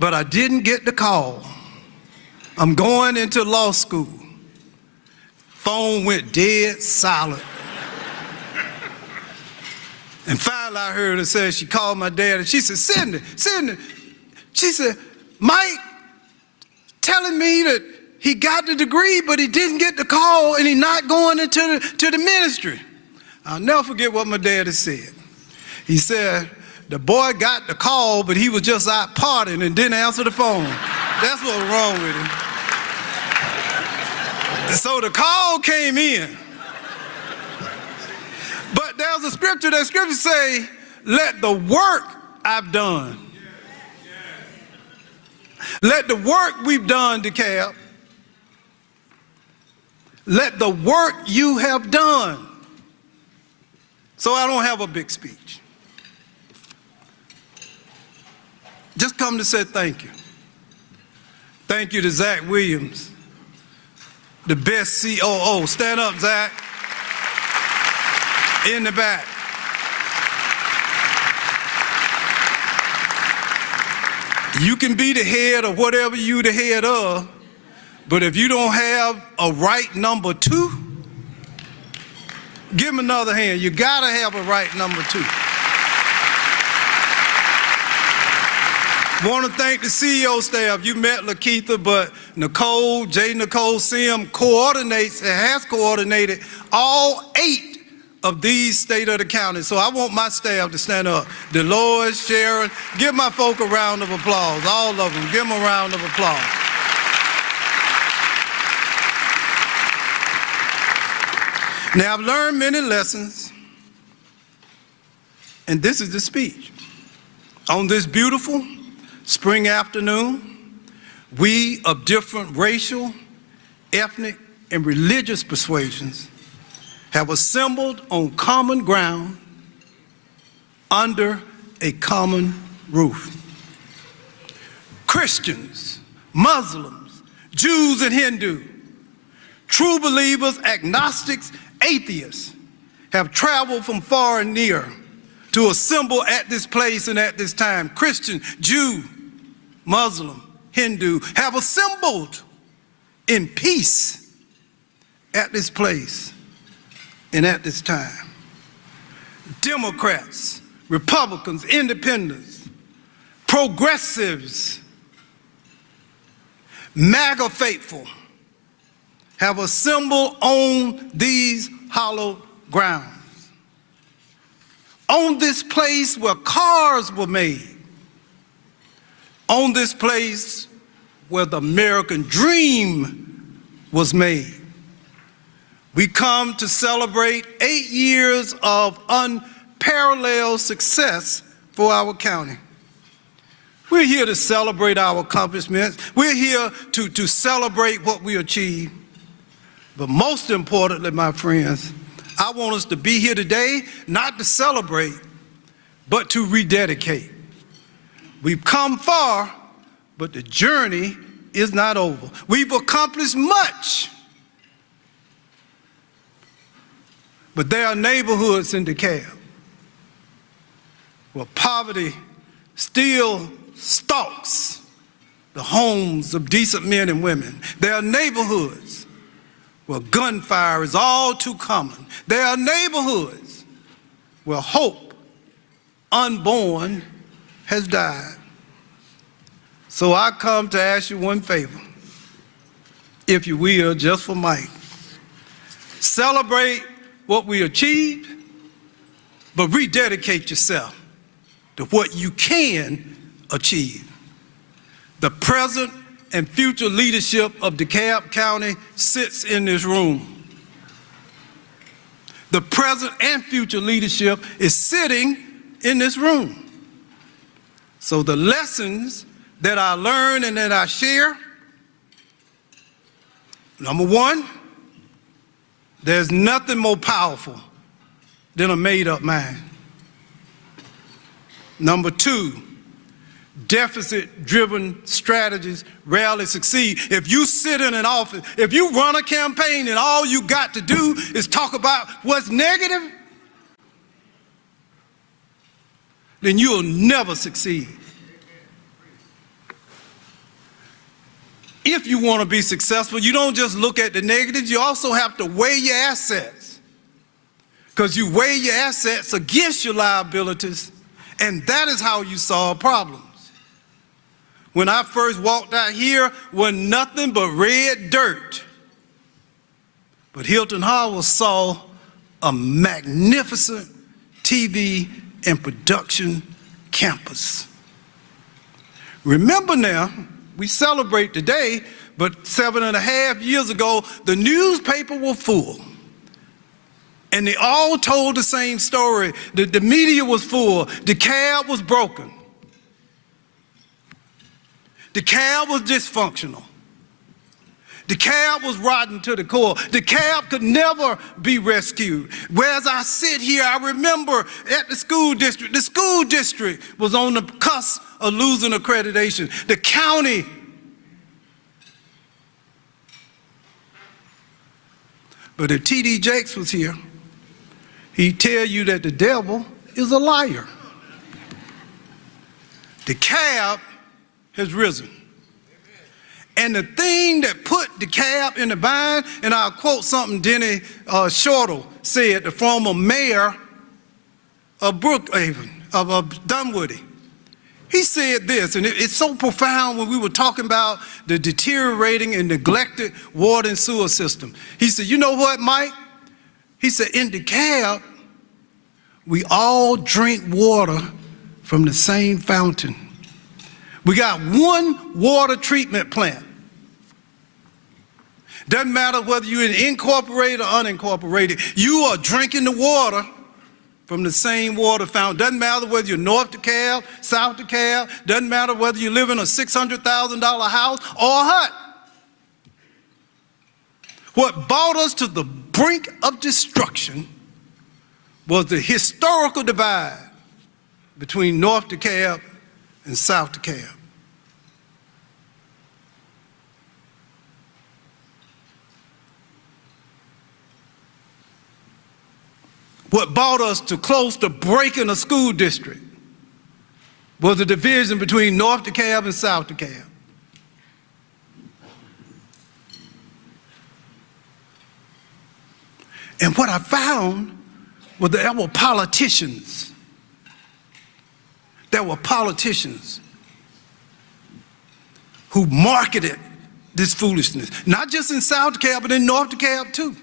but I didn't get the call. I'm going into law school. Phone went dead silent. And finally I heard her say, she called my dad, and she said, Sidney, she said, Mike telling me that he got the degree, but he didn't get the call, and he's not going into the ministry. I'll never forget what my daddy said. He said, the boy got the call, but he was just out partying and didn't answer the phone. That's what was wrong with him. So the call came in. But there's a scripture, that scripture say, let the work I've done. Let the work we've done, DeKalb. Let the work you have done. So I don't have a big speech. Just come to say thank you. Thank you to Zach Williams, the best COO. Stand up, Zach. In the back. You can be the head of whatever you the head of, but if you don't have a right number two, Give him another hand. You gotta have a right number 2. Want to thank the CEO staff. You met Lakeitha, but Nicole, Nicole Sim coordinates and has coordinated all 8 of these state of the county. So I want my staff to stand up. Dolores, Sharon, give my folk a round of applause. All of them, give them a round of applause. Now I've learned many lessons, and this is the speech. On this beautiful spring afternoon, we of different racial, ethnic, and religious persuasions have assembled on common ground under a common roof. Christians, Muslims, Jews and Hindu, true believers, agnostics, atheists have traveled from far and near to assemble at this place and at this time. Christian, Jew, Muslim, Hindu have assembled in peace at this place and at this time. Democrats, Republicans, independents, progressives, MAGA faithful have assembled on these hallowed grounds. On this place where cars were made, on this place where the American dream was made. We come to celebrate 8 years of unparalleled success for our county. We're here to celebrate our accomplishments. We're here to celebrate what we achieved. But most importantly, my friends, I want us to be here today, not to celebrate, but to rededicate. We've come far, but the journey is not over. We've accomplished much, but there are neighborhoods in DeKalb where poverty still stalks the homes of decent men and women. There are neighborhoods where gunfire is all too common. There are neighborhoods where hope, unborn, has died. So I come to ask you one favor, if you will, just for Mike. Celebrate what we achieved, but rededicate yourself to what you can achieve. The present and future leadership of DeKalb County sits in this room. The present and future leadership is sitting in this room. So the lessons that I learn and that I share, number one, there's nothing more powerful than a made-up mind. Number two, deficit-driven strategies rarely succeed. If you sit in an office, if you run a campaign and all you got to do is talk about what's negative, then you'll never succeed. If you want to be successful, you don't just look at the negatives, you also have to weigh your assets. Because you weigh your assets against your liabilities, and that is how you solve problems. When I first walked out here, was nothing but red dirt. But Hilton Howard saw a magnificent TV and production campus. Remember now, we celebrate today, but 7.5 years ago, the newspaper was full. And they all told the same story. The media was full. DeKalb was broken. DeKalb was dysfunctional. DeKalb was rotten to the core. DeKalb could never be rescued. Whereas I sit here, I remember at the school district was on the cusp of losing accreditation. The county but if T.D. Jakes was here, he'd tell you that the devil is a liar. DeKalb has risen. And the thing that put DeKalb in the bind, and I'll quote something Denny Shortle said, the former mayor of Brookhaven, of Dunwoody. He said this, and it's so profound when we were talking about the deteriorating and neglected water and sewer system. He said, you know what, Mike? He said, in DeKalb, we all drink water from the same fountain. We got one water treatment plant. Doesn't matter whether you're incorporated or unincorporated, you are drinking the water from the same water fountain. Doesn't matter whether you're North DeKalb, South DeKalb, doesn't matter whether you live in a $600,000 house or a hut. What brought us to the brink of destruction was the historical divide between North DeKalb and South DeKalb. What brought us to close to breaking a school district was the division between North DeKalb and South DeKalb. And what I found was that there were politicians. There were politicians who marketed this foolishness, not just in South DeKalb, but in North DeKalb too.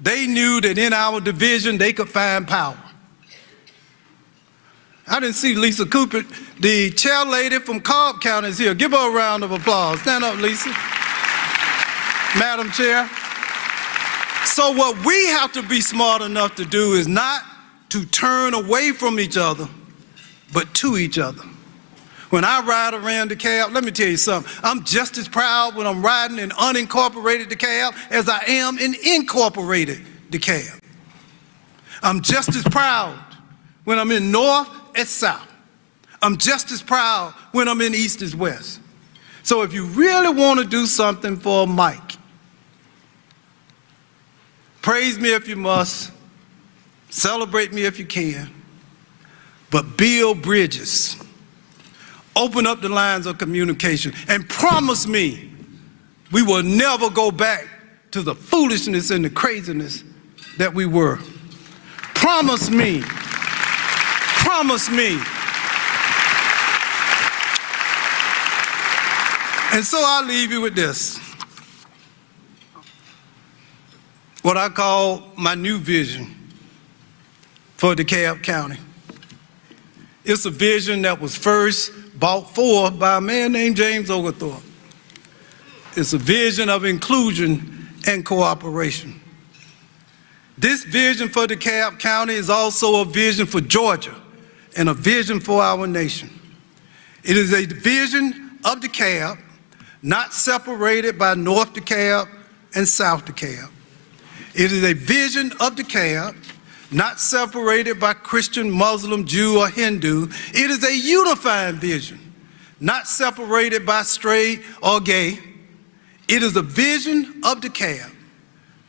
They knew that in our division they could find power. I didn't see Lisa Cooper, the chair lady from DeKalb County is here. Give her a round of applause. Stand up, Lisa. Madam Chair. So what we have to be smart enough to do is not to turn away from each other, but to each other. When I ride around DeKalb, let me tell you something. I'm just as proud when I'm riding in unincorporated DeKalb as I am in incorporated DeKalb. I'm just as proud when I'm in North as South. I'm just as proud when I'm in East as West. So if you really want to do something for Mike, praise me if you must, celebrate me if you can, but build bridges. Open up the lines of communication and promise me we will never go back to the foolishness and the craziness that we were. Promise me. Promise me. And so I'll leave you with this. What I call my new vision for DeKalb County. It's a vision that was first brought forth by a man named James Oglethorpe. It's a vision of inclusion and cooperation. This vision for DeKalb County is also a vision for Georgia and a vision for our nation. It is a vision of DeKalb, not separated by North DeKalb and South DeKalb. It is a vision of DeKalb, not separated by Christian, Muslim, Jew, or Hindu. It is a unifying vision, not separated by straight or gay. It is a vision of DeKalb,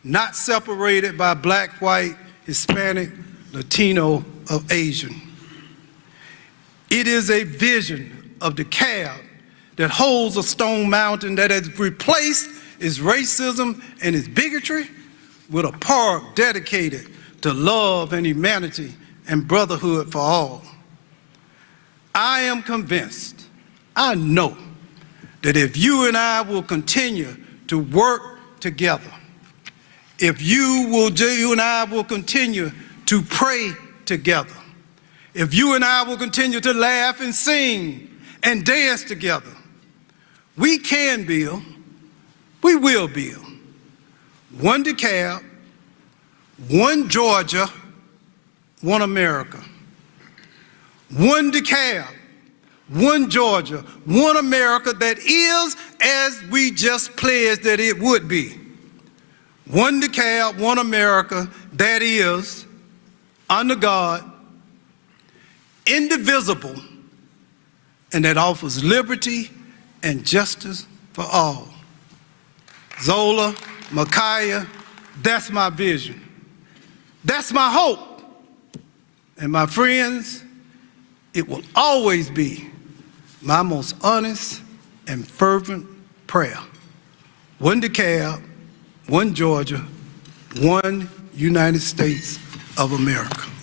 not separated by black, white, Hispanic, Latino, or Asian. It is a vision of DeKalb that holds a stone mountain that has replaced its racism and its bigotry with a park dedicated to love and humanity and brotherhood for all. I am convinced, I know, that if you and I will continue to work together, if you and I will continue to pray together, if you and I will continue to laugh and sing and dance together, we can build, we will build, one DeKalb, one Georgia, one America. One DeKalb, one Georgia, one America that is as we just pledged that it would be. One DeKalb, one America that is, under God, indivisible, and that offers liberty and justice for all. Zola, Micaiah, that's my vision. That's my hope. And my friends, it will always be my most honest and fervent prayer. One DeKalb, one Georgia, one United States of America.